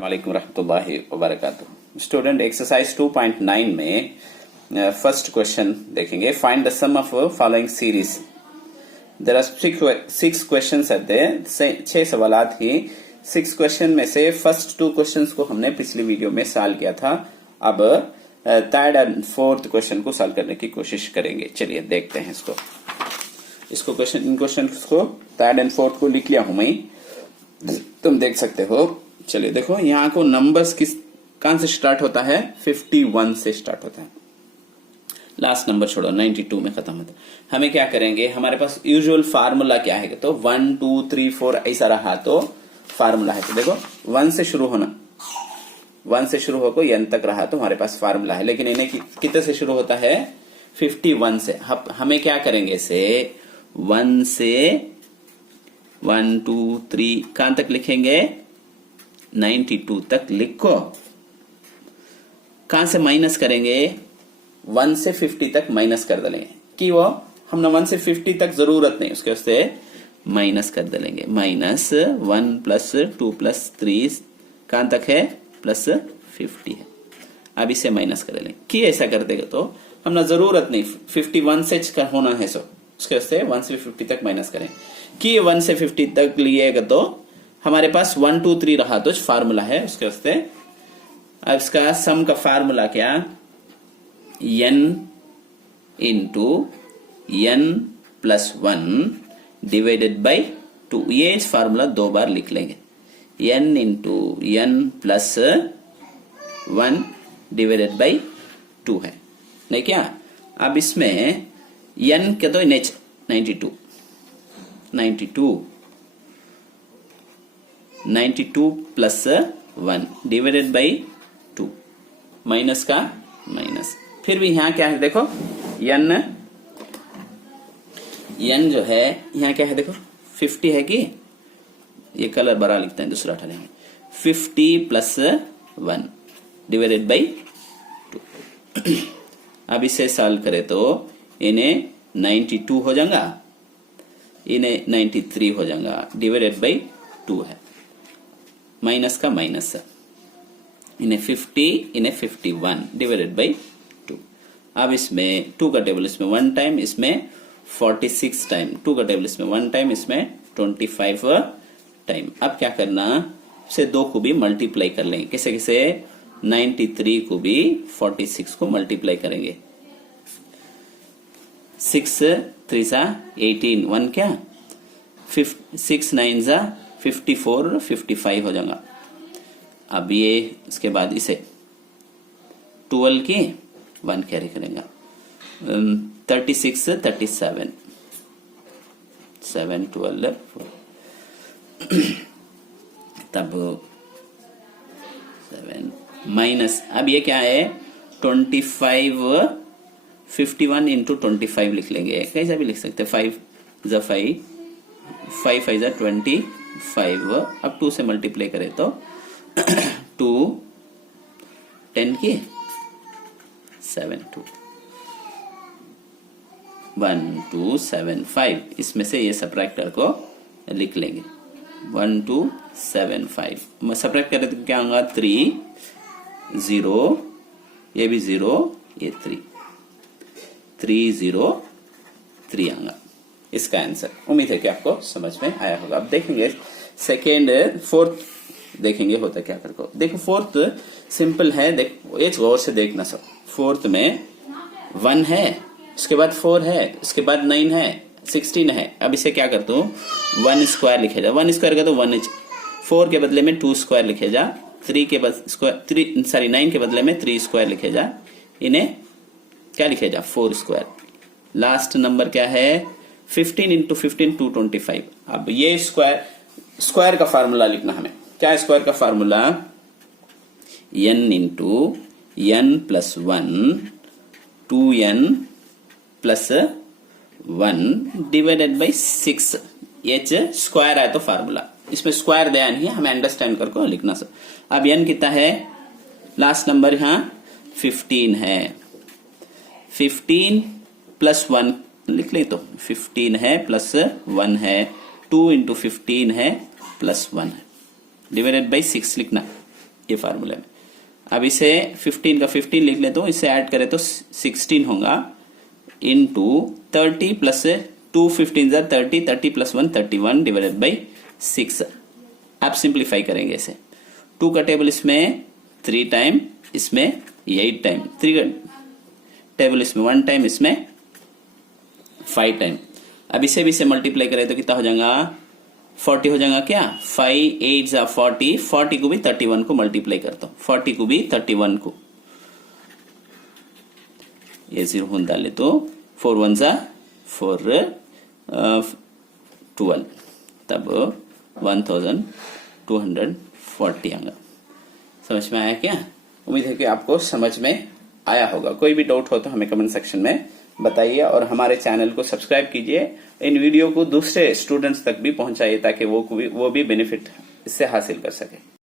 वालेकुम रहमतुल्लाहि व बरकातुहू। स्टूडेंट एक्सरसाइज 2.9 में फर्स्ट क्वेश्चन देखेंगे। Find the sum of following series. There are 6 questions are there, 6 सवालात ही। 6 क्वेश्चन में से फर्स्ट 2 क्वेश्चंस को हमने पिछली वीडियो में सॉल्व किया था। अब थर्ड एंड फोर्थ क्वेश्चन को सॉल्व करने की कोशिश करेंगे। चलिए देखते हैं इसको इन क्वेश्चन को थर्ड एंड फोर्थ को लिख लिया हूं मैं, तुम देख सकते हो। चलिए देखो, यहाँ को नंबर्स कहां से स्टार्ट होता है? 51 से स्टार्ट होता है। लास्ट नंबर छोड़ो, 92 में खत्म होता है। हमें क्या करेंगे, हमारे पास यूजुअल फार्मूला क्या है? तो 1 2 3 4 ऐसा रहा तो फार्मूला है। तो देखो 1 से शुरू होना, 1 से शुरू होकर n तक रहा तो हमारे पास फार्मूला है। लेकिन इन्हें कितने से शुरू होता है? 51 से। हमें क्या करेंगे इसे 1 से 1 2 3 कहां तक लिखेंगे? 92 तक लिखो। कहां से माइनस करेंगे? 1 से 50 तक माइनस कर देंगे कि वो हमने 1 से 50 तक जरूरत नहीं, उसके उससे माइनस कर देंगे। -1 + 2 + 3 कहां तक है? +50 है। अब इसे माइनस कर देंगे कि ऐसा कर देगा तो हमने जरूरत नहीं, 51 से होना है, सो उसके उससे 1 से 50 तक माइनस करें कि 1 से 50 तक लिएगा तो हमारे पास 1 2 3 रहा तो फार्मूला है उसके वास्ते। अब इसका सम का फार्मूला क्या? n into n + 1 divided by 2। ये इस फार्मूला 2 बार लिख लेंगे। n into n + 1 divided by 2 है, नहीं क्या? अब इसमें n क्या तो 92 + 1 डिवाइडेड बाई 2, माइनस का माइनस। फिर भी यहां क्या है देखो, n जो है यहां क्या है देखो 50 है कि ये कलर बड़ा लिखते हैं, दूसरा उठा लेंगे। 50 + 1 डिवाइडेड बाई 2। अब इसे सॉल्व करें तो इन्हें 92 हो जाएगा, इन्हें 93 हो जाएगा, डिवाइडेड बाई 2 है, माइनस का माइनस है। इन्हें 50, इन्हें 51 डिवाइडेड बाई 2। अब इसमें 2 का टेबल इसमें 1 टाइम, इसमें 46 टाइम। 2 का टेबल इसमें 1 टाइम, इसमें 25 टाइम। अब क्या करना, से 2 को भी मल्टीप्लाई कर लेंगे। कैसे कैसे? 93 को भी 46 को मल्टीप्लाई करेंगे। 6 3 सा 18, 1 क्या 6 9 सा 54, 55 हो जाएगा। अब ये इसके बाद इसे 12 की 1 कैरी करेंगे। 36 37 7 12 तब 7 माइनस। अब ये क्या है 25 51 इंटू 25 लिख लेंगे, कैसा भी लिख सकते हैं। 5 × 5 5 5 × 25। अब 2 से मल्टीप्लाई करें तो 2 10 की 7 2 1 2 7 5। इसमें से ये सब्ट्रैक्टर को लिख लेंगे। 1 2 7 5 सब्ट्रैक्ट करें तो क्या होगा? 3 0, ये भी 0, ये 3 3 0 3 आएगा इसका आंसर। उम्मीद है कि आपको समझ में आया होगा। अब देखेंगे सेकेंड फोर्थ, देखेंगे होता क्या कर को। देखो फोर्थ सिंपल है, देखो एक गौर से देखना सब। फोर्थ में 1 है, उसके बाद 4 है, उसके बाद 9 है, 16 है। अब इसे क्या करता हूँ 1 स्क्वायर लिखे जा। 1 स्क्वायर का तो 1 4 के बदले में 2 स्क्वायर लिखे जा। 3 के बदले 9 के बदले में 3 स्क्वायर लिखे जा। इन्हें क्या लिखे जा 4 स्क्वायर। लास्ट नंबर क्या है 15 इंटू 15 225। अब ये स्क्वायर का फार्मूला लिखना हमें। क्या है स्क्वायर का formula? n into n + 1 2n + 1 divided by 6। h square है तो फार्मूला इसमें स्क्वायर दिया नहीं है, हमें अंडरस्टैंड करके लिखना सब। अब n कितना है? लास्ट नंबर यहाँ 15 है। 15 + 1 लिख ले तो 15 है +1 है, 2 इंटू 15 है +1 है, डिवाइडेड बाई 6 लिखना। ये फार्मूला में। अब इसे 15 का 15 लिख लेता हूं, इसे ऐड करें तो 16 होगा into 30 plus 2 15 30, 30 plus 1 31 divided by 6। आप सिंप्लीफाई करेंगे इसे। 2 का टेबल इसमें 3 टाइम, इसमें 8 टाइम, 3 का टेबल इसमें 1 टाइम, इसमें 5 टाइम। अब इसे भी से मल्टीप्लाई करें तो कितना हो जाएगा 40 हो जाएगा क्या, 5 8 जा 40, 40 को भी 31 को मल्टीप्लाई करता हूं, 40 को भी 31 को, ये 0 डाल ले तो 4 1 जा 4 12, तब 1240 आएगा। समझ में आया क्या? उम्मीद है कि आपको समझ में आया होगा। कोई भी डाउट हो तो हमें कमेंट सेक्शन में बताइए और हमारे चैनल को सब्सक्राइब कीजिए। इन वीडियो को दूसरे स्टूडेंट्स तक भी पहुंचाइए ताकि वो भी बेनिफिट इससे हासिल कर सके।